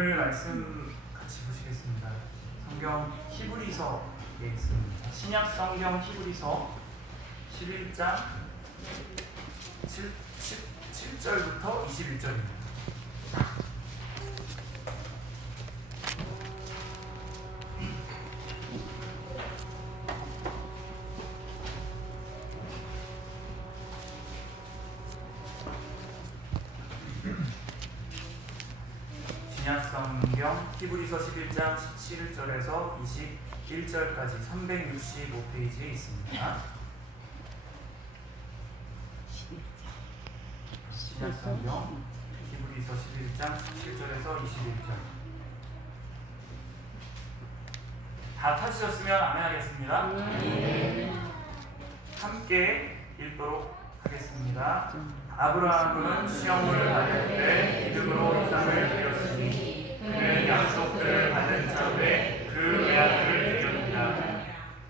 오늘 말씀 같이 보시겠습니다. 성경 히브리서에 있습니다. 신약 성경 히브리서 11장 7절부터 21절입니다. 신약 성경 히브리서 11장 17절에서 21절까지 365페이지에 있습니다. 신약 성경 히브리서 11장 17절에서 21절. 다 찾으셨으면 아멘 하겠습니다. 함께 읽도록 하겠습니다. 아브라함은 시험을 받을 때 믿음으로 이삭을 드렸으니 그는 약속들을 받은 자 외 그 외아들을 드렸느니라.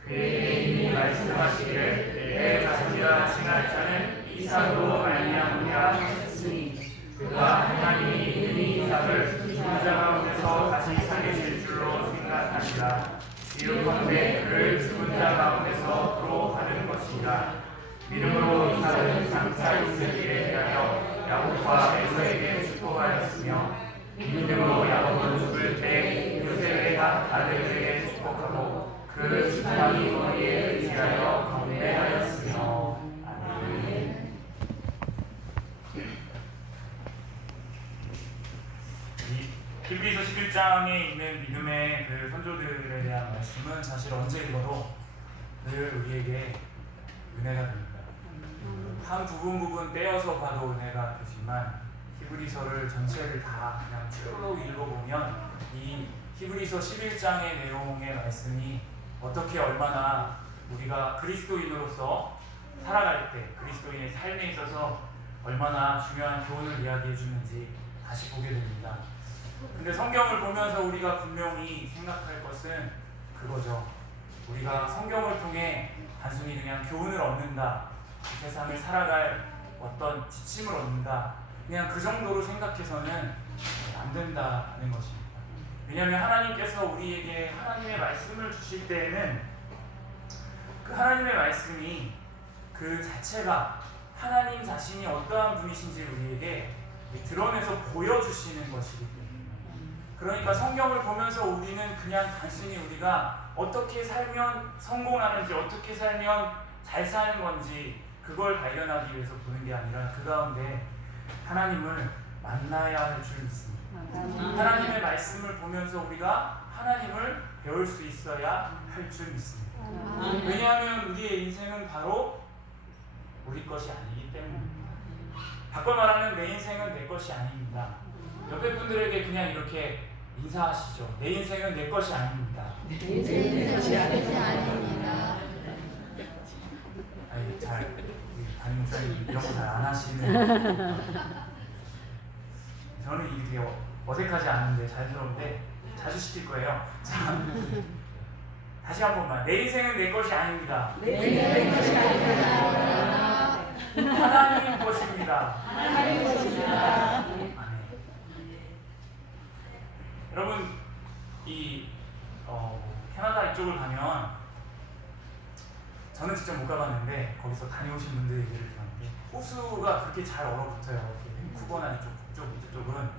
그에게 이미 말씀하시기를 내 자손이라 칭할 자는 이삭으로 말미암으리라 하셨으니 그가 하나님이 이름이 이삭을 죽은 자 가운데서 다시 살리실 줄로 생각하니라. 이유컨대 그를 죽은 자 가운데서 도로 받은 것이니라. 믿음으로 이삭은 장차 있을 일에 대하여 야곱과 에서에게 축복하였으며 믿음으로 야곱은 죽을 때 요셉의 각 아들들에게 축복하고 그 지팡이 머리에 의지하여 경배하였으며. 아멘. 히브리서 11장에 있는 믿음의 그 선조들에 대한 말씀은 사실 언제 읽어도 늘 우리에게 은혜가 됩니다. 한 부분 떼어서 봐도 은혜가 되지만 히브리서를 전체를 다 그냥 쭉 읽어보면 이 히브리서 11장의 내용의 말씀이 어떻게 얼마나 우리가 그리스도인으로서 살아갈 때 그리스도인의 삶에 있어서 얼마나 중요한 교훈을 이야기해 주는지 다시 보게 됩니다. 근데 성경을 보면서 우리가 분명히 생각할 것은 그거죠. 우리가 성경을 통해 단순히 그냥 교훈을 얻는다, 이 세상을 살아갈 어떤 지침을 얻는다, 그냥 그 정도로 생각해서는 안 된다는 것입니다. 왜냐하면 하나님께서 우리에게 하나님의 말씀을 주실 때에는 그 하나님의 말씀이 그 자체가 하나님 자신이 어떠한 분이신지 우리에게 드러내서 보여주시는 것이기 때문에, 그러니까 성경을 보면서 우리는 그냥 단순히 우리가 어떻게 살면 성공하는지, 어떻게 살면 잘 사는 건지 그걸 발견하기 위해서 보는 게 아니라 그 가운데 하나님을 만나야 할 줄 믿습니다. 하나님의 말씀을 보면서 우리가 하나님을 배울 수 있어야 할 줄 믿습니다. 왜냐하면 우리의 인생은 바로 우리 것이 아니기 때문입니다. 바꿔 말하면 내 인생은 내 것이 아닙니다. 옆에 분들에게 그냥 이렇게 인사하시죠. 내 인생은 내 것이 아닙니다. 내 인생은 내 것이 아닙니다. 아니, 잘 담임 목사님 이런 거 잘 안 하시는. 저는 이게 되게 어색하지 않은데 자연스러운데 자주 시킬 거예요. 자, 다시 한 번만. 내 인생은 내 것이 아닙니다. 내 인생은 내 것이 아닙니다. 하나님 것입니다. 하나님 것입니다. 여러분, 이 캐나다 이쪽을 가면, 저는 직접 못 가봤는데 거기서 다녀오신 분들 얘기를 들었는데 호수가 그렇게 잘 얼어붙어요. 밴쿠버나 이쪽은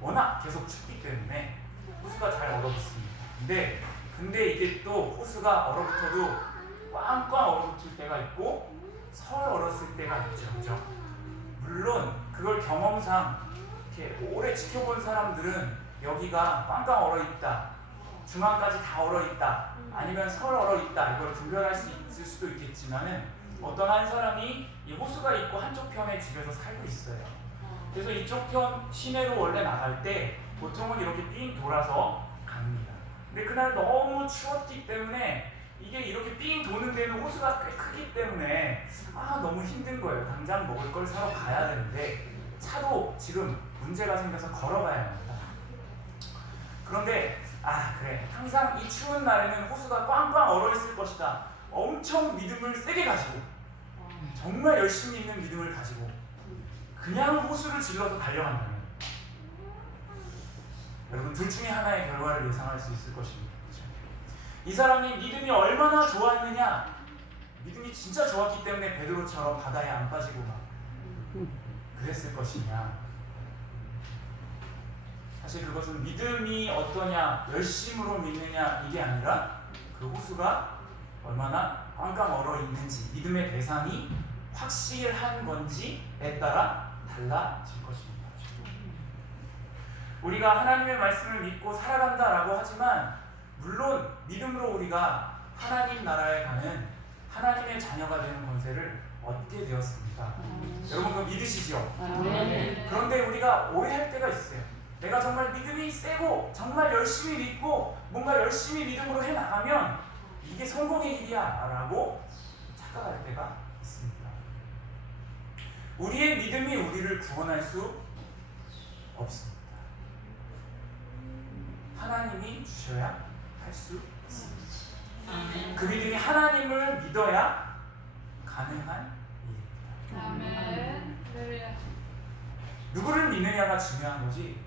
워낙 계속 춥기 때문에 호수가 잘 얼어붙습니다. 근데 이게 또 호수가 얼어붙어도 꽝꽝 얼어붙을 때가 있고 설 얼었을 때가 있죠, 그죠? 물론 그걸 경험상 이렇게 오래 지켜본 사람들은 여기가 꽝꽝 얼어있다, 중앙까지 다 얼어있다, 아니면 설 얼어있다, 이걸 분별할 수 있을 수도 있겠지만은 어떤 한 사람이 이 호수가 있고 한쪽 편에 집에서 살고 있어요. 그래서 이쪽 편 시내로 원래 나갈 때 보통은 이렇게 삥 돌아서 갑니다. 근데 그날 너무 추웠기 때문에 이게 이렇게 삥 도는 데는 호수가 꽤 크기 때문에 너무 힘든 거예요. 당장 먹을 걸 사러 가야 되는데 차도 지금 문제가 생겨서 걸어가야 합니다. 그런데 그래, 항상 이 추운 날에는 호수가 꽝꽝 얼어있을 것이다, 엄청 믿음을 세게 가지고, 정말 열심히 있는 믿음을 가지고 그냥 호수를 질러서 달려간다면 여러분 둘 중에 하나의 결과를 예상할 수 있을 것입니다. 그렇죠? 이 사람이 믿음이 얼마나 좋았느냐, 믿음이 진짜 좋았기 때문에 베드로처럼 바다에 안 빠지고 막 그랬을 것이냐. 사실 그것은 믿음이 어떠냐, 열심으로 믿느냐 이게 아니라 그 호수가 얼마나 꽝꽝 얼어 있는지, 믿음의 대상이 확실한 건지에 따라 달라질 것입니다. 우리가 하나님의 말씀을 믿고 살아간다라고 하지만 물론 믿음으로 우리가 하나님 나라에 가는 하나님의 자녀가 되는 권세를 얻게 되었습니다. 여러분 그거 믿으시죠? 그런데 우리가 오해할 때가 있어요. 내가 정말 믿음이 세고 정말 열심히 믿고 뭔가 열심히 믿음으로 해나가면 이게 성공의 길이야 라고 착각할 때가 있습니다. 우리의 믿음이 우리를 구원할 수 없습니다. 하나님이 주셔야 할 수 있습니다. 그 믿음이 하나님을 믿어야 가능한 일입니다. 누구를 믿느냐가 중요한 거지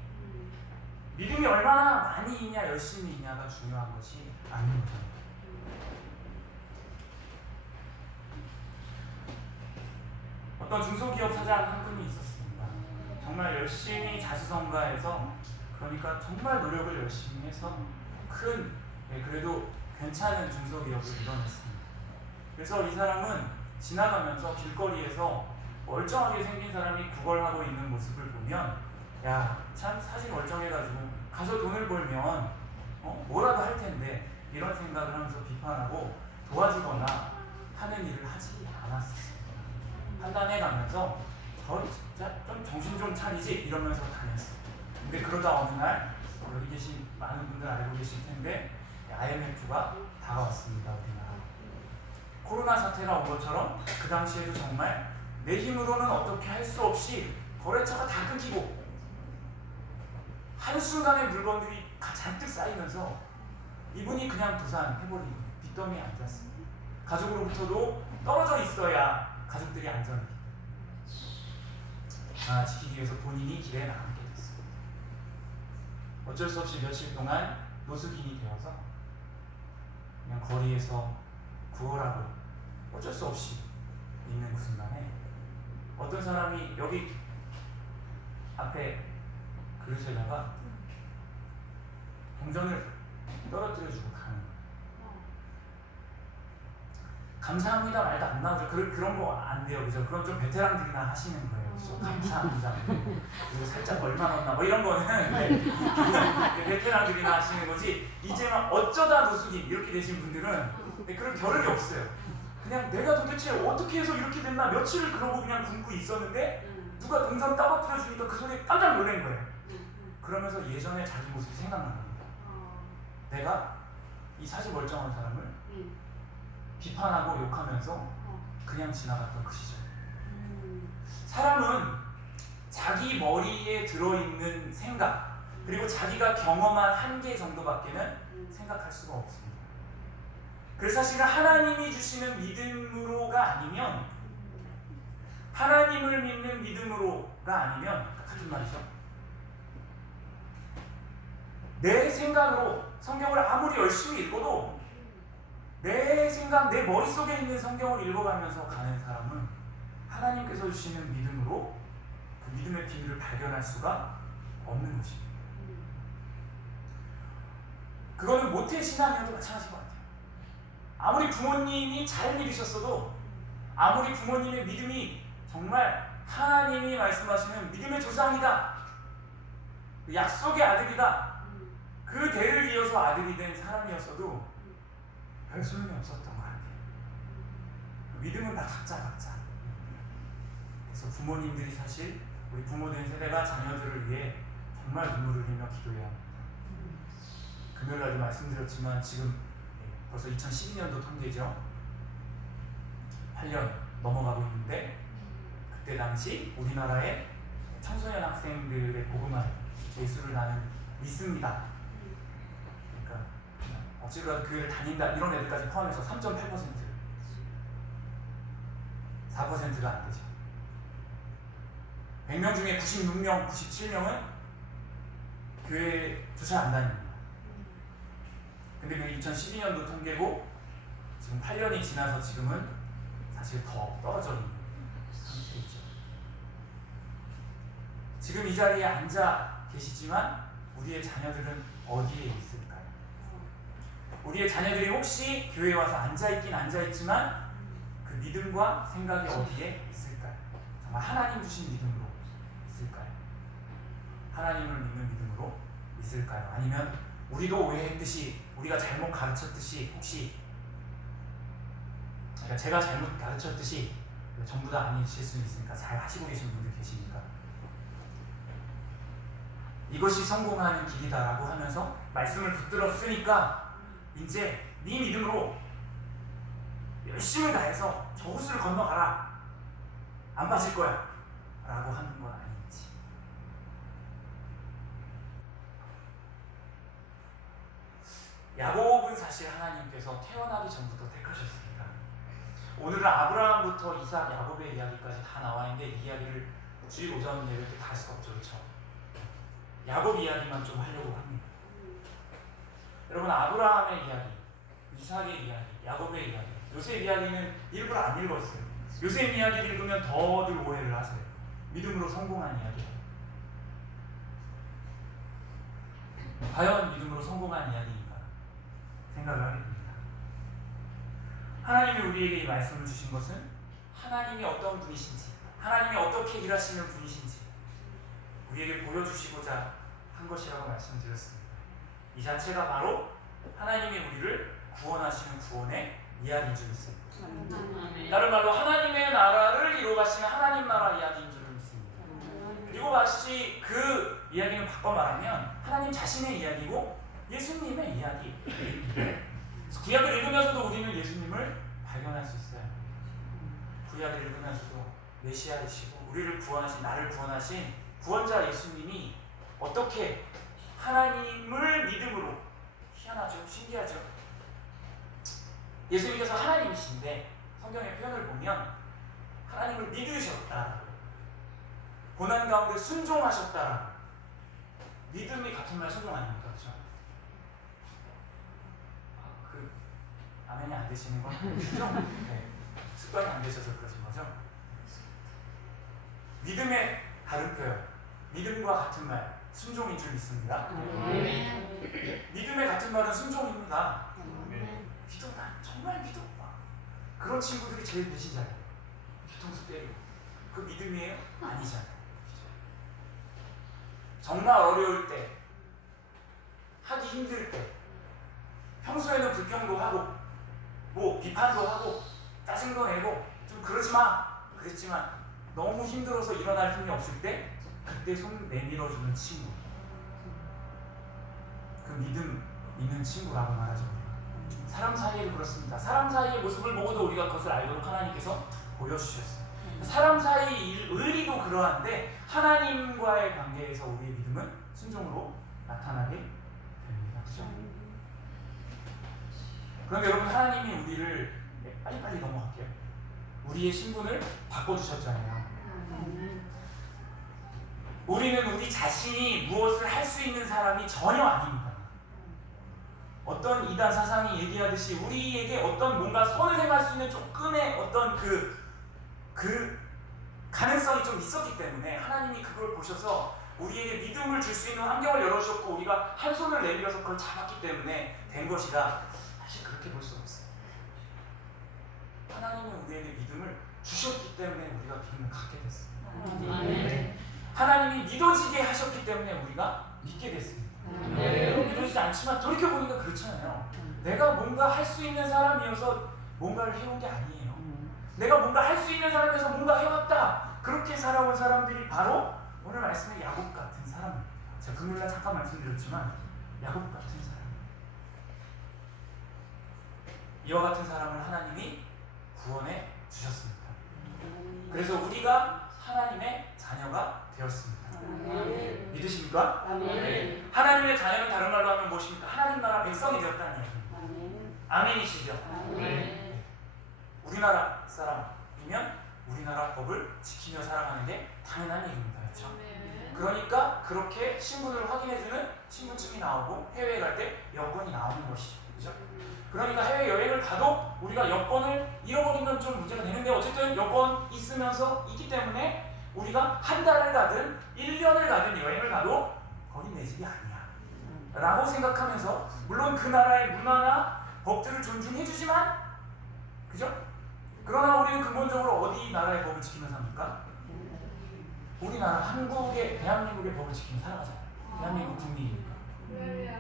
믿음이 얼마나 많이 있냐 열심히 있냐가 중요한 것이 아닙니다. 어떤 중소기업 사장 한 분이 있었습니다. 정말 열심히 자수성가해서 그러니까 정말 노력을 열심히 해서 큰 그래도 괜찮은 중소기업을 이뤄냈습니다. 그래서 이 사람은 지나가면서 길거리에서 멀쩡하게 생긴 사람이 구걸하고 있는 모습을 보면 야, 참 사실 멀쩡해가지고 가서 돈을 벌면 뭐라도 할 텐데 이런 생각을 하면서 비판하고 도와주거나 하는 일을 하지 않았습니다. 판단해가면서 저 진짜 좀 정신 좀 차리지 이러면서 다녔어요. 근데 그러다 어느 날 여기 계신 많은 분들 알고 계실 텐데 IMF가 다가왔습니다. 우리나라 코로나 사태가 온 것처럼 그 당시에도 정말 내 힘으로는 어떻게 할 수 없이 거래처가 다 끊기고 한순간에 물건들이 잔뜩 쌓이면서 이분이 그냥 도산해버린 빚더미에 앉았습니다. 가족으로부터도 떨어져 있어야 가족들이 안전을 지키기 위해서 본인이 길에 나가게 됐습니다. 어쩔 수 없이 며칠 동안 노숙인이 되어서 그냥 거리에서 구걸하고 어쩔 수 없이 있는 그 순간에 어떤 사람이 여기 앞에 그릇에다가 동전을 떨어뜨려주고 가는 거예요. 감사합니다 말도 안 나오죠. 그런 거 안 돼요. 그죠? 그건 좀 베테랑들이나 하시는 거예요. 그죠? 감사합니다. 그리고 살짝 얼마 넣나 뭐 이런 거는 베테랑들이나 하시는 거지. 이제 막 어쩌다 노숙인 이렇게 되신 분들은 그럴 겨를이 없어요. 그냥 내가 도대체 어떻게 해서 이렇게 됐나 며칠을 그러고 그냥 굶고 있었는데 누가 동전 떨어뜨려 주니까 그 소리에 깜짝 놀란 거예요. 그러면서 예전에 자기 모습이 생각난 겁니다. 내가 이 사실 멀쩡한 사람을 비판하고 욕하면서 그냥 지나갔던 그 시절. 사람은 자기 머리에 들어있는 생각 그리고 자기가 경험한 한계 정도밖에는 생각할 수가 없습니다. 그래서 사실은 하나님이 주시는 믿음으로가 아니면 하나님을 믿는 믿음으로가 아니면 같은 말이죠. 내 생각으로 성경을 아무리 열심히 읽어도 내 생각, 내 머릿속에 있는 성경을 읽어가면서 가는 사람은 하나님께서 주시는 믿음으로 그 믿음의 비밀을 발견할 수가 없는 것입니다. 그거는 모태신앙이어도 마찬가지인 것 같아요. 아무리 부모님이 잘 믿으셨어도 아무리 부모님의 믿음이 정말 하나님이 말씀하시는 믿음의 조상이다, 약속의 아들이다, 그 대를 이어서 아들이 된 사람이었어도 별 소용이 없었던 것 같아요. 믿음은 다 각자. 그래서 부모님들이 사실 우리 부모된 세대가 자녀들을 위해 정말 눈물을 흘리며 기도해야 합니다. 금요일날도 말씀드렸지만 지금 벌써 2012년도 통계죠. 8년 넘어가고 있는데 그때 당시 우리나라의 청소년 학생들의 복음화 예수를 나는 믿습니다. 그러니까 어찌라도 교회를 다닌다 이런 애들까지 포함해서 3.8%, 4%가 안 되죠. 100명 중에 96명, 97명은 교회조차 안 다닙니다. 근데 그 2012년도 통계고 지금 8년이 지나서 지금은 사실 더 떨어져 있는 상태이죠. 지금 이 자리에 앉아 계시지만 우리의 자녀들은 어디에 있을까요? 우리의 자녀들이 혹시 교회에 와서 앉아있긴 앉아있지만 그 믿음과 생각이 어디에 있을까요? 정말 하나님 주신 믿음으로 있을까요? 하나님을 믿는 믿음으로 있을까요? 아니면 우리도 오해했듯이 우리가 잘못 가르쳤듯이 혹시 그러니까 제가 잘못 가르쳤듯이 전부 다 아니실 수 있으니까 잘 하시고 계신 분들 계십니까? 이것이 성공하는 길이다라고 하면서 말씀을 붙들었으니까 이제 네 믿음으로 열심을 다해서 저 호수를 건너가라, 안 빠질 거야 라고 하는 건 아닌지. 야곱은 사실 하나님께서 태어나기 전부터 택하셨습니다. 오늘은 아브라함부터 이삭, 야곱의 이야기까지 다 나와 있는데 이 이야기를 주일 오전 예배 때 다 할 수가 없죠, 그렇죠? 야곱 이야기만 좀 하려고 합니다. 여러분, 아브라함의 이야기, 이삭의 이야기, 야곱의 이야기, 요셉 이야기는 일부러 안 읽었어요. 요셉 이야기를 읽으면 더들 오해를 하세요. 믿음으로 성공한 이야기. 과연 믿음으로 성공한 이야기인가 생각을 하게 됩니다. 하나님이 우리에게 이 말씀을 주신 것은 하나님이 어떤 분이신지, 하나님이 어떻게 일하시는 분이신지 우리에게 보여주시고자 한 것이라고 말씀드렸습니다. 이 자체가 바로 하나님이 우리를 구원하시는 구원의 이야기인 줄 믿습니다. 다른 말로 하나님의 나라를 이루어가시는 하나님 나라 이야기인 줄 믿습니다. 그리고 다시 그 이야기는 바꿔 말하면 하나님 자신의 이야기고 예수님의 이야기. 구약을 읽으면서도 우리는 예수님을 발견할 수 있어요. 구약을 읽으면서도 메시아이시고 우리를 구원하신, 나를 구원하신 구원자 예수님이 어떻게 하나님을 믿음으로, 희한하죠? 신기하죠? 예수님께서 하나님이신데 성경의 표현을 보면 하나님을 믿으셨다, 고난 가운데 순종하셨다. 믿음이 같은 말 순종 아닙니까? 그렇죠? 아멘이 안 되시는 건 아니죠? 네. 습관이 안 되셔서 그러신 거죠? 믿음의 다른표요. 믿음과 같은 말, 순종인 줄 믿습니다. 믿음의 같은 말은 순종입니다. 믿어, 난 정말 믿어. 그런 친구들이 제일 배신자예요. 뒤통수 때리고. 그 믿음이에요? 아니잖아요. 정말 어려울 때, 하기 힘들 때, 평소에는 불평도 하고 뭐 비판도 하고 짜증도 내고 좀 그러지 마 그랬지만 너무 힘들어서 일어날 힘이 없을 때 그때 손 내밀어주는 친구, 그 믿음 있는 친구라고 말하죠. 사람 사이에도 그렇습니다. 사람 사이의 모습을 보고도 우리가 그것을 알도록 하나님께서 보여주셨어요. 사람 사이 의리도 그러한데 하나님과의 관계에서 우리의 믿음은 순종으로 나타나게 됩니다. 그렇죠? 그런데 여러분, 하나님이 우리를 빨리빨리 넘어갈게요. 우리의 신분을 바꿔주셨잖아요. 우리는 우리 자신이 무엇을 할 수 있는 사람이 전혀 아닙니다. 어떤 이단 사상이 얘기하듯이 우리에게 어떤 뭔가 선을 행할 수 있는 조금의 어떤 그 가능성이 좀 있었기 때문에 하나님이 그걸 보셔서 우리에게 믿음을 줄 수 있는 환경을 열어주셨고 우리가 한 손을 내밀어서 그걸 잡았기 때문에 된 것이라 사실 그렇게 볼 수 없어요. 하나님은 우리에게 믿음을 주셨기 때문에 우리가 믿음을 갖게 됐어요. 하나님이 믿어지게 하셨기 때문에 우리가 믿게 됐습니다. 믿어지지 않지만 돌이켜보니까 그렇잖아요. 내가 뭔가 할 수 있는 사람이어서 뭔가를 해온 게 아니에요. 내가 뭔가 할 수 있는 사람이어서 뭔가 해왔다. 그렇게 살아온 사람들이 바로 오늘 말씀의 야곱 같은 사람입니다. 제가 금요일날 잠깐 말씀드렸지만 야곱 같은 사람, 이와 같은 사람을 하나님이 구원해 주셨습니다. 그래서 우리가 하나님의 자녀가 되었습니다. 믿으십니까? 하나님의 자녀는 다른 말로 하면 무엇입니까? 하나님 나라 백성이 되었다는 얘기입니다. 아멘이시죠? 우리나라 사람이면 우리나라 법을 지키며 살아가는 게 당연한 얘기입니다. 그렇죠? 그러니까 그렇게 신분을 확인해주는 신분증이 나오고 해외에 갈 때 여권이 나오는 것이죠. 그죠? 그러니까 해외 여행을 가도 우리가 여권을 잃어버리면 좀 문제가 되는데 어쨌든 여권 있으면서 있기 때문에 우리가 한 달을 가든 1년을 가든 여행을 가도 거긴 내 집이 아니야 라고 생각하면서 물론 그 나라의 문화나 법들을 존중해주지만 그죠? 그러나 우리는 근본적으로 어디 나라의 법을 지키면서 삽니까? 우리나라 한국의 대한민국의 법을 지키며 살아가잖아요. 대한민국 국민이니까. 네.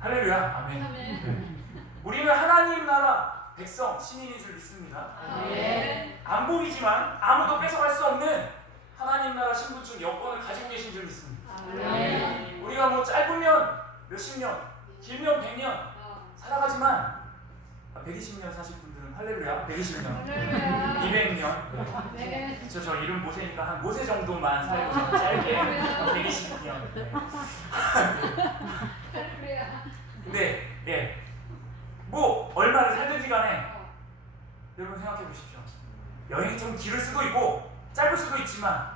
할렐루야. 아멘. 네. 우리는 하나님 나라 백성 시민인 줄 믿습니다. 안 보이지만 아무도 뺏어갈 수 없는 하나님 나라 신분증 여권을 가지고 계신 줄 믿습니다. 우리가 뭐 짧으면 몇십 년, 길면 100년 살아가지만 120년 사실 분들은 할렐루야 120년, 200년. 네. 저 이름 모세니까 한 모세 정도만 살고 저는 짧게 120년. 근데 뭐 얼마를 살든지 간에 여러분 생각해 보십시오. 여행이 좀 길을 수도 있고 짧을 수도 있지만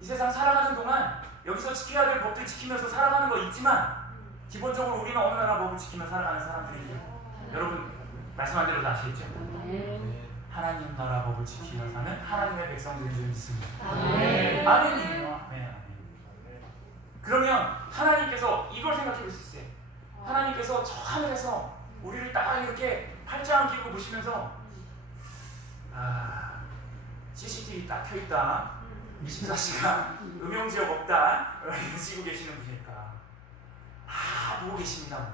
이 세상 살아가는 동안 여기서 지켜야 될 법들 지키면서 살아가는 거 있지만 기본적으로 우리는 어느 나라 법을 지키며 살아가는 사람들이죠. 여러분 말씀한 대로 다 아시겠죠? 하나님 나라 법을 지키며 사는 하나님의 백성들인 줄 믿습니다. 아멘이에요. 아멘. 그러면 하나님께서 이걸 생각해 볼 수 있어요. 하나님께서 저 하늘에서 우리를 딱 이렇게 팔짱 끼고 보시면서 CCTV 딱 켜있다 24시간 음용지역 없다 이러시고 계시는 분이니까 다 보고 계십니다.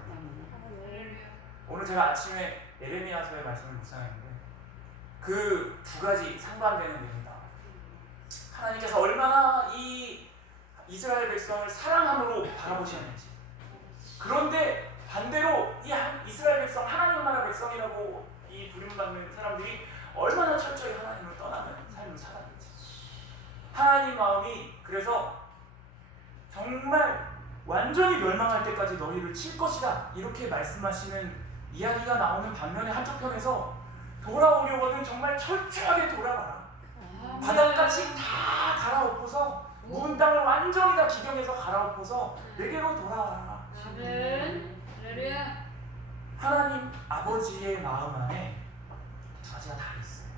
오늘 제가 아침에 예레미야서의 말씀을 묵상했는데 그 두 가지 상반되는 내용이다. 하나님께서 얼마나 이 이스라엘 백성을 사랑함으로 바라보셨는지, 그런데 반대로 이 이스라엘 백성, 하나님 나라 백성이라고 이 부름받는 사람들이 얼마나 철저히 하나님을 떠나는 삶을 살았는지, 하나님 마음이 그래서 정말 완전히 멸망할 때까지 너희를 칠 것이다 이렇게 말씀하시는 이야기가 나오는 반면에 한쪽 편에서 돌아오려거든 정말 철저하게 돌아와라, 바닥같이 다 갈아엎어서 문 땅을 완전히 다 기경해서 갈아엎어서 내게로 돌아와라. 하나님 아버지의 마음 안에 두 가지가 다 있어요.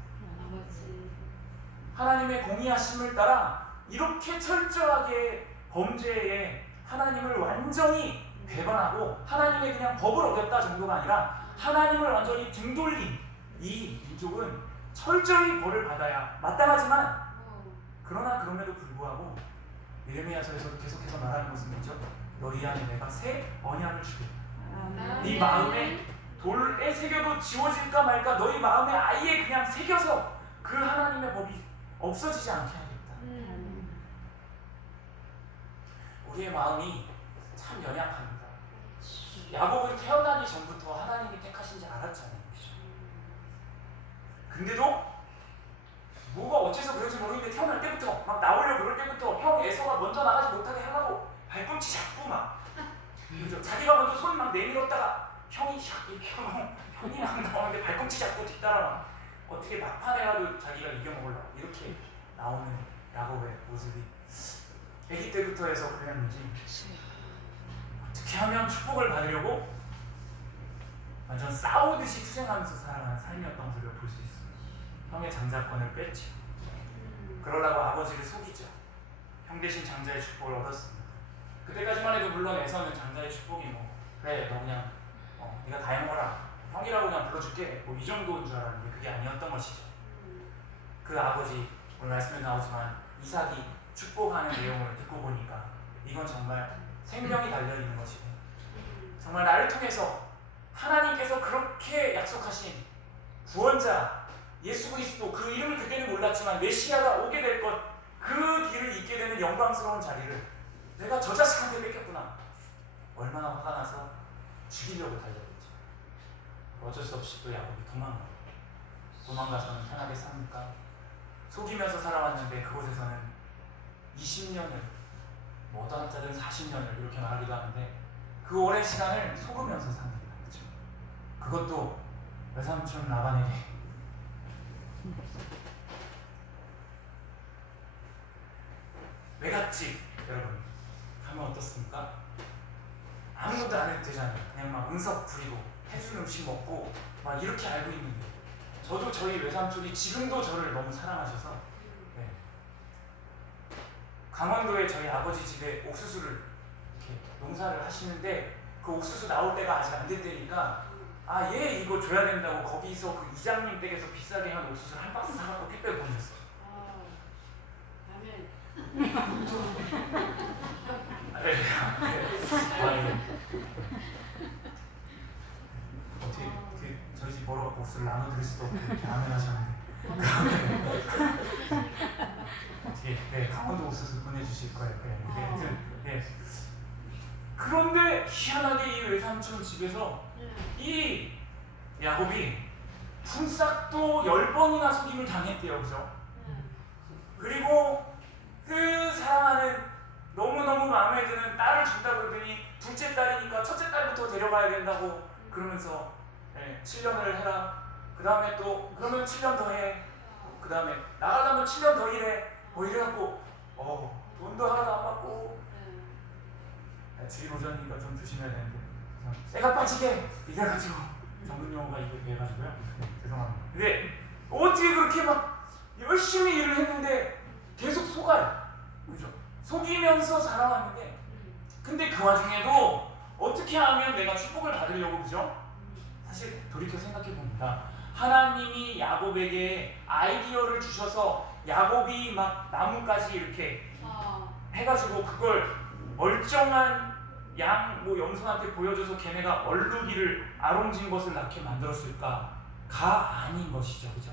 하나님의 공의하심을 따라 이렇게 철저하게 범죄에 하나님을 완전히 배반하고 하나님의 그냥 법을 어겼다 정도가 아니라 하나님을 완전히 등돌린 이 민족은 철저히 벌을 받아야 마땅하지만, 그러나 그럼에도 불구하고 예레미야서에서 계속해서 말하는 것은 뭐죠? 너희 안에 내가 새 언약을 주겠다. 네 마음에 돌에 새겨도 지워질까 말까 너희 마음에 아예 그냥 새겨서 그 하나님의 법이 없어지지 않게 하겠다. 우리의 마음이 참 연약합니다. 야곱은 태어나기 전부터 하나님이 택하신지 알았잖아요. 그죠? 근데도 뭐가 어째서 그런지 모르겠는데 태어날 때부터 막 나오려고 그럴 때부터 형 에서가 먼저 나가지 못하게 하라고 발꿈치 잡고 막, 그죠? 자기가 먼저 손 막 내밀었다가 형이 샥 이렇게 하고 형이 막 나오는데 발꿈치 잡고 뒤따라 막 어떻게 막판에라도 자기가 이겨먹으려고 이렇게 나오는 야곱의 모습이 아기 때부터 해서 그랬는지 어떻게 하면 축복을 받으려고 완전 싸우듯이 투쟁하면서 살아가는 삶이었던 것을 볼 수 있습니다. 형의 장자권을 뺐죠. 그러려고 아버지를 속이죠. 형 대신 장자의 축복을 얻었습니다. 그때까지만 해도 물론 에서는 장자의 축복이 뭐 그래 너 그냥 네가 다 해먹어라 형이라고 그냥 불러줄게 뭐 이 정도인 줄 알았는데 그게 아니었던 것이죠. 그 아버지 오늘 말씀에 나오지만 이삭이 축복하는 내용을 듣고 보니까 이건 정말 생명이 달려있는 것이고 정말 나를 통해서 하나님께서 그렇게 약속하신 구원자 예수 그리스도, 그 이름을 그때는 몰랐지만 메시아가 오게 될 것, 그 길을 잇게 되는 영광스러운 자리를 내가 저 자식한테 뺏겼구나. 얼마나 화가 나서 죽이려고 달려들죠. 어쩔 수 없이 또 야곱이 도망가서는 편하게 삽니까? 속이면서 살아왔는데 그곳에서는 20년을 뭐 어떤 학자들은 40년을 이렇게 말하기도 하는데 그 오랜 시간을 속으면서 삽니다. 그렇죠? 그것도 외삼촌 라반에게 외갓집 여러분 가면 어떻습니까? 아무것도 안 해도 되잖아요. 그냥 막 응석 부리고 해준 음식 먹고 막 이렇게 알고 있는데, 저도 저희 외삼촌이 지금도 저를 너무 사랑하셔서 네. 강원도에 저희 아버지 집에 옥수수를 이렇게 농사를 하시는데 그 옥수수 나올 때가 아직 안 됐다니까 얘 이거 줘야 된다고 거기서 그 이장님 댁에서 비싸게 한 옥수수를 한 박스 사갖고 택배를 보내셨어요. 어떻게 저희 집 벌어갖고 옥수수를 나눠드릴 수도 없고 이렇게 아멘 하셨는데 어떻게 강원도 옥수수 보내주실 거예요. 그런데 희한하게 이 외삼촌 집에서 이 야곱이 품삯도 10번이나 속임을 당했대요. 그죠? 그리고 그 사랑하는 너무너무 마음에 드는 딸을 준다고 그러더니 둘째 딸이니까 첫째 딸부터 데려가야 된다고 그러면서 7년을 해라. 그 다음에 또 그러면 7년 더 해. 그 다음에 나가려면 7년 더 일해. 이래갖고 돈도 하나도 안 받고 주일 오전이니까 좀 조심해야 되는데 쇠가 빠지게 이래가지고 전문 용어가 이거 돼가지고요. 죄송합니다. 근데 어떻게 그렇게 막 열심히 일을 했는데 계속 속아요. 그죠? 속이면서 살아왔는데 근데 그 와중에도 어떻게 하면 내가 축복을 받으려고, 그죠? 사실 돌이켜 생각해 봅니다. 하나님이 야곱에게 아이디어를 주셔서 야곱이 막 나무까지 이렇게 해가지고 그걸 멀쩡한 양 염소한테 보여줘서 걔네가 얼룩이를 아롱진 것을 낳게 만들었을까가 아닌 것이죠. 그죠?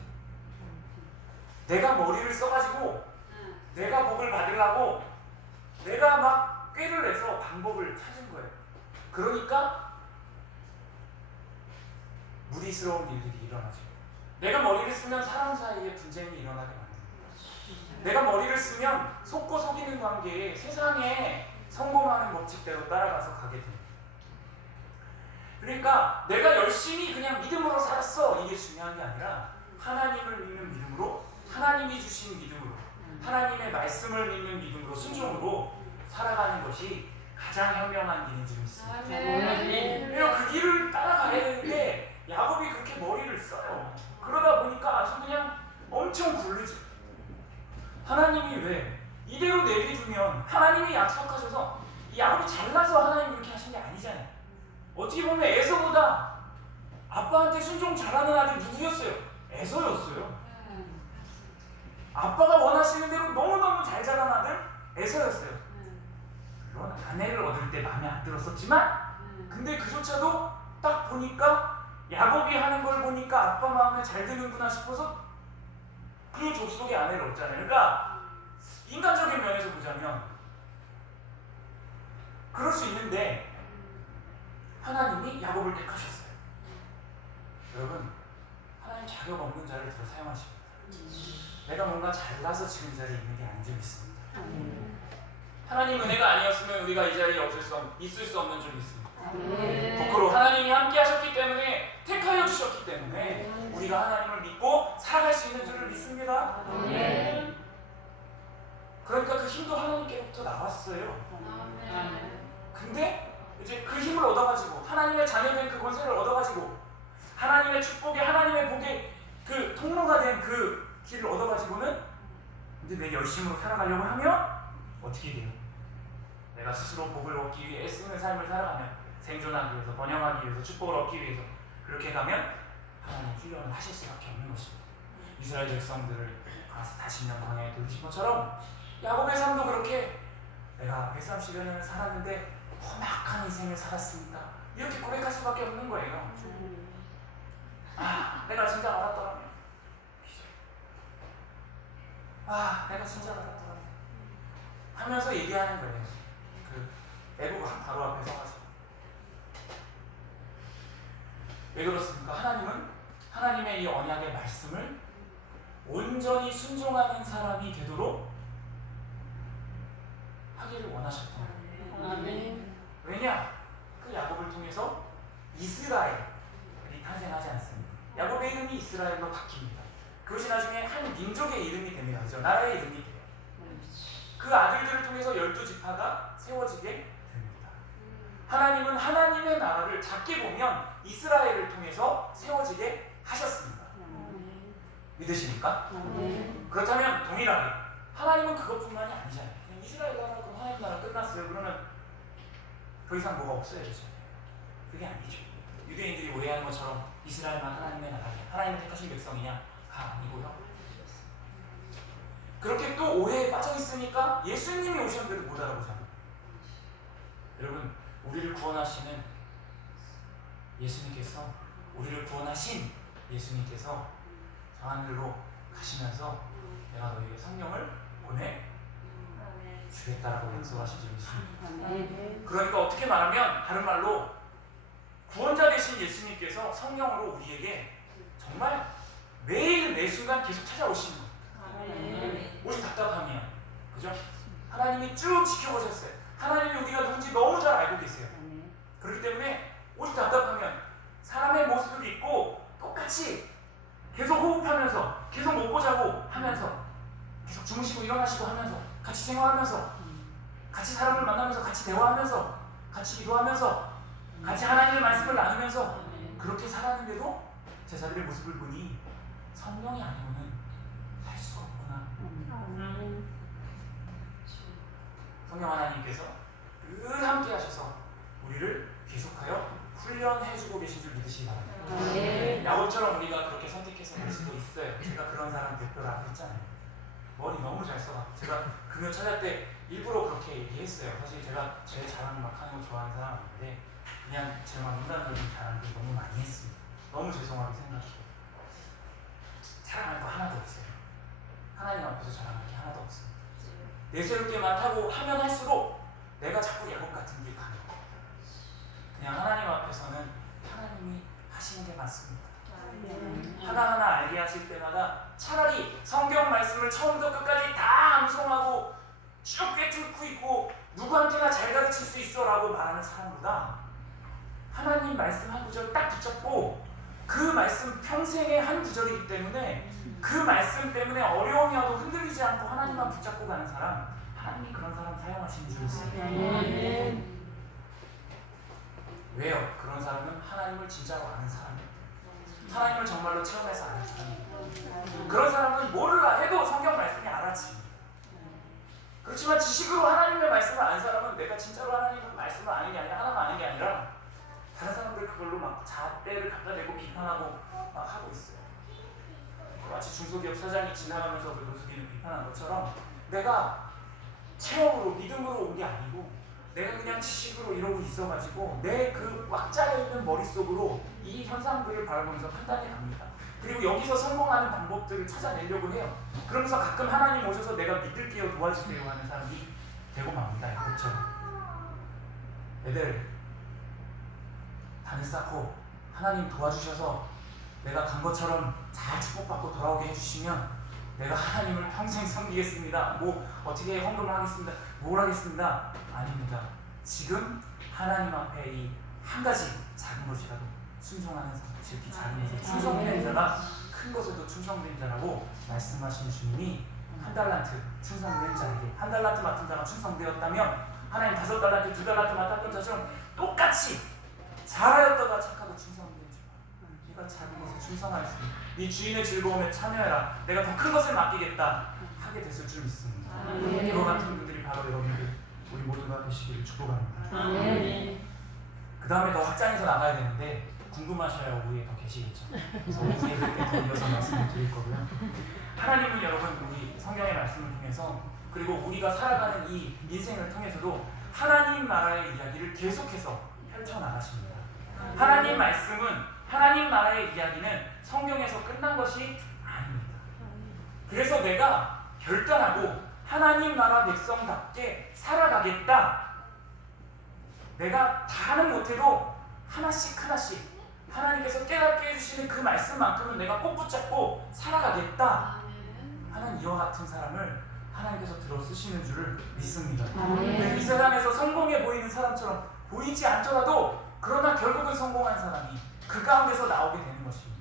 내가 머리를 써가지고 내가 복을 받으려고 내가 막 꾀를 내서 방법을 찾은 거예요. 그러니까 무리스러운 일들이 일어나죠. 내가 머리를 쓰면 사람 사이에 분쟁이 일어나게 만듭니다. 내가 머리를 쓰면 속고 속이는 관계에 세상에 성공하는 법칙대로 따라가서 가게 됩니다. 그러니까 내가 열심히 그냥 믿음으로 살았어, 이게 중요한 게 아니라 하나님을 믿는 믿음으로, 하나님이 주신 믿음으로, 하나님의 말씀을 믿는 믿음으로, 순종으로 살아가는 것이 가장 현명한 길인 줄 믿습니다. 그래서 그 길을 따라가야 되는데 야곱이 그렇게 머리를 써요. 그러다 보니까 아주 그냥 엄청 굴르죠. 하나님이 왜 이대로 내비두면, 하나님이 약속하셔서 이 야곱이 잘나서 하나님이 그렇게 하신 게 아니잖아요. 어떻게 보면 에서보다 아빠한테 순종 잘하는 아들 누구였어요? 에서였어요. 아빠가 원하시는 대로 너무너무 잘 자란 아들 에서였어요. 물론 아내를 얻을 때 마음에 안 들었었지만 근데 그조차도 딱 보니까 야곱이 하는 걸 보니까 아빠 마음에 잘 드는구나 싶어서 그 족속의 아내를 얻잖아요. 그러니까 인간적인 면에서 보자면 그럴 수 있는데 하나님이 야곱을 택하셨어요. 여러분, 하나님 자격 없는 자를 들어 사용하십니다. 내가 뭔가 잘나서 지금 이 자리에 있는 게 아닌 줄 믿습니다. 하나님 은혜가 아니었으면 우리가 이 자리에 있을 수 없는 줄 믿습니다. 거꾸로 하나님이 함께 하셨기 때문에, 택하여 주셨기 때문에 우리가 하나님을 믿고 살아갈 수 있는 줄을 믿습니다. 그러니까 그 힘도 하나님께로부터 나왔어요. 근데 이제 그 힘을 얻어가지고 하나님의 자녀된 그 권세를 얻어가지고 하나님의 축복에, 하나님의 복에 그 통로가 된 그 길을 얻어가지고는 이제 내 열심으로 살아가려고 하면 어떻게 돼요? 내가 스스로 복을 얻기 위해 애쓰는 삶을 살아가면, 생존하기 위해서, 번영하기 위해서, 축복을 얻기 위해서 그렇게 가면 하나님 훈련을 하실 수밖에 없는 것입니다. 이스라엘 백성들을 40년 광야에 돌리신 것처럼 야곱의 삶도 그렇게 내가 130여 년을 살았는데 험악한 인생을 살았습니다, 이렇게 고백할 수밖에 없는 거예요. 내가 진짜 알았더라면, 내가 진짜 알았더라면 하면서 얘기하는 거예요. 그 애고가 바로 앞에 서가지고. 왜 그렇습니까? 하나님은 하나님의 이 언약의 말씀을 온전히 순종하는 사람이 되도록 하기를 원하셨던 거예요. 왜냐? 그 야곱을 통해서 이스라엘이 탄생하지 않습니까? 야곱의 이름이 이스라엘로 바뀝니다. 그것이 나중에 한 민족의 이름이 됩니다. 그죠? 나라의 이름이 돼요. 그 아들들을 12지파가 세워지게 됩니다. 하나님은 하나님의 나라를 작게 보면 이스라엘을 통해서 세워지게 하셨습니다. 믿으십니까? 그렇다면 동일하게 하나님은 그것뿐만이 아니잖아요. 그냥 이스라엘 나라, 그럼 하나님 나라 끝났어요. 그러면 더 이상 뭐가 없어야죠. 그게 아니죠. 유대인들이 오해하는 것처럼 이스라엘만 하나님의 나라냐, 하나님의 택하신 백성이냐가 아니고요. 그렇게 또 오해에 빠져 있으니까 예수님이 오셨는데도 못 알아보잖아요. 여러분, 우리를 구원하시는 예수님께서, 우리를 구원하신 예수님께서 저 하늘로 가시면서 내가 너에게 성령을 보내주겠다라고 약속하시죠. 예수님. 그러니까 어떻게 말하면, 다른 말로 구원자 되신 예수님께서 성령으로 우리에게 정말 매일 매 순간 계속 찾아오시는 거예요. 오직 답답하면, 그죠? 하나님이 쭉 지켜보셨어요. 하나님이 우리가 누군지 너무 잘 알고 계세요. 그렇기 때문에 오직 답답하면 사람의 모습을 잊고 똑같이 계속 호흡하면서, 계속 먹고 자고 하면서, 계속 주무시고 일어나시고 하면서, 같이 생활하면서, 같이 사람을 만나면서, 같이 대화하면서, 같이 기도하면서, 같이 하나님의 말씀을 나누면서 그렇게 살았는데도 제자들의 모습을 보니 성령이 아니고는 할 수가 없구나. 성령 하나님께서 늘 함께 하셔서 우리를 계속하여 훈련해주고 계신 줄 믿으시기 바랍니다. 야곱처럼 우리가 그렇게 선택해서 될 수도 있어요. 제가 그런 사람 대표라고 했잖아요. 머리 너무 잘 써갖고 제가 금요 찾을 때 일부러 그렇게 얘기했어요. 사실 제가 제 자랑 막 하는 거 좋아하는 사람 아닌데 그냥 제만 인간적인 자랑들 너무 많이 했습니다. 너무 죄송하게 생각해요. 자랑할 거 하나도 없어요. 하나님 앞에서 자랑할 게 하나도 없습니다. 내세울 게 많다고 하면 할수록 내가 자꾸 야곱 같은 길 가는 거예요. 그냥 하나님 앞에서는 하나님이 하시는 게 맞습니다. 하나하나 알게 하실 때마다 차라리 성경 말씀을 처음부터 끝까지 다 암송하고 쭉 꿰뚫고 있고 누구한테나 잘 가르칠 수 있어 라고 말하는 사람보다 하나님 말씀 한 구절 딱 붙잡고 그 말씀 평생의 한 구절이기 때문에 그 말씀 때문에 어려움이 와도 흔들리지 않고 하나님만 붙잡고 가는 사람, 하나님이 그런 사람 사용하시는 줄 믿습니다. 왜요? 그런 사람은 하나님을 진짜로 아는 사람이에요. 하나님을 정말로 체험해서 아는 사람이에요. 그런 사람은 모르라 해도 성경 말씀이 알아집니다. 그렇지만 지식으로 하나님의 말씀을 아는 사람은 내가 진짜로 하나님의 말씀을 아는 게 아니라 하나만 아는 게 아니라 다른 사람들 그걸로 막 잣대를 갖다 대고 비판하고 막 하고 있어요. 마치 중소기업 사장이 지나가면서 그 노숙인을 비판한 것처럼 내가 체험으로 믿음으로 온 게 아니고 내가 그냥 지식으로 이러고 있어가지고 내 그 꽉 짜여있는 머릿속으로 이 현상들을 바라보면서 판단해 갑니다. 그리고 여기서 성공하는 방법들을 찾아내려고 해요. 그러면서 가끔 하나님 오셔서 내가 믿을게요 도와주세요 하는 사람이 되고 맙니다. 그렇죠? 애들 다들 쌓고 하나님 도와주셔서 내가 간 것처럼 잘 축복받고 돌아오게 해주시면 내가 하나님을 평생 섬기겠습니다. 뭐 어떻게 헌금을 하겠습니다. 뭘 하겠습니다. 아닙니다. 지금 하나님 앞에 이 한 가지 작은 것이라도 순종하는 삶, 특히 작은 것에 충성된 자가 큰 것에도 충성된 자라고 말씀하신 주님이 한 달란트 충성된 자에게 한 달란트 맡은 자가 충성되었다면 하나님 5달란트, 2달란트 맡았던 자처럼 똑같이 잘하였다가 착하고 충성된 자 네가 작은 것에 충성하였으니 네 주인의 즐거움에 참여해라. 내가 더 큰 것을 맡기겠다 하게 됐을 줄 믿습니다. 그와 같은 분들이 바로 여러분들 우리 모두가 되시기를 축복합니다. 그 다음에 더 확장해서 나가야 되는데 궁금하셔야 오후에 더 계시겠죠. 그래서 오후에 더 이어서 말씀을 드릴 거고요. 하나님은 여러분 우리 성경의 말씀을 통해서 그리고 우리가 살아가는 이 인생을 통해서도 하나님 나라의 이야기를 계속해서 펼쳐나가십니다. 하나님 말씀은 하나님 나라의 이야기는 성경에서 끝난 것이 아닙니다. 그래서 내가 결단하고 하나님 나라 백성답게 살아가겠다. 내가 다는 못해도 하나씩 하나님께서 깨닫게 해주시는 그 말씀만큼은 내가 꼭 붙잡고 살아가겠다 하는 이와 같은 사람을 하나님께서 들어 쓰시는 줄을 믿습니다. 이 세상에서 성공해 보이는 사람처럼 보이지 않더라도 그러나 결국은 성공한 사람이 그 가운데서 나오게 되는 것입니다.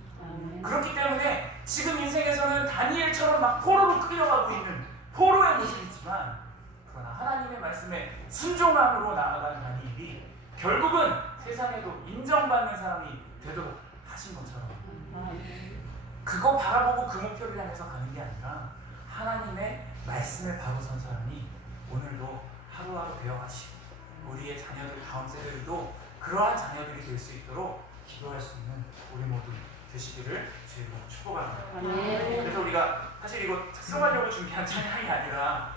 그렇기 때문에 지금 인생에서는 다니엘처럼 막 포로로 끌려가고 있는 포로의 모습이지만 그러나 하나님의 말씀 말씀에 순종함으로 나아가는 다니엘이 결국은 세상에도 인정받는 사람이 되도록 하신 것처럼 그거 바라보고 그 목표를 향해서 가는 게 아니라 하나님의 말씀에 바로 선 사람이 오늘도 하루하루 되어가시고 우리의 자녀들 다음 세대들도 그러한 자녀들이 될 수 있도록 기도할 수 있는 우리 모두 되시기를 주님으로 축복합니다. 그래서 우리가 사실 이거 특성하려고 준비한 찬양이 아니라